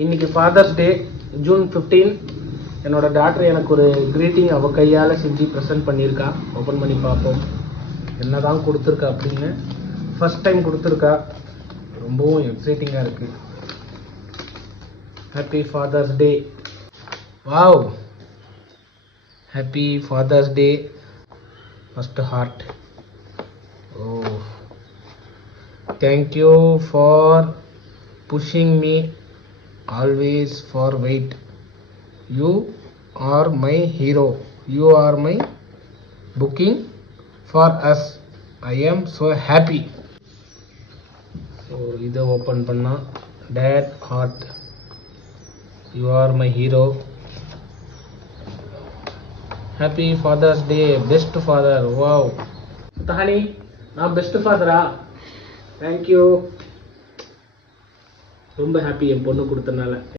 இன்னைக்கு ஃபாதர்ஸ் டே ஜூன் 15. என்னோட டாக்டர் எனக்கு ஒரு க்ரீட்டிங் அவள் கையால் செஞ்சு ப்ரெசென்ட் பண்ணியிருக்கா. ஓப்பன் பண்ணி பார்ப்போம் என்ன தான் கொடுத்துருக்கா அப்படின்னு. ஃபஸ்ட் டைம் கொடுத்துருக்கா, ரொம்பவும் எக்ஸைட்டிங்காக இருக்குது. Happy father's day. Wow, happy father's day. First heart. Oh, thank you for pushing me always for weight. You are my hero. You are my booking for us. I am so happy. So இதை open பண்ணா dad heart. You are my hero. Happy Father's Day. Best father. Wow. Tahani, நான் best ஃபாதரா? Thank you. ரொம்ப happy என் பொண்ணு கொடுத்தனால.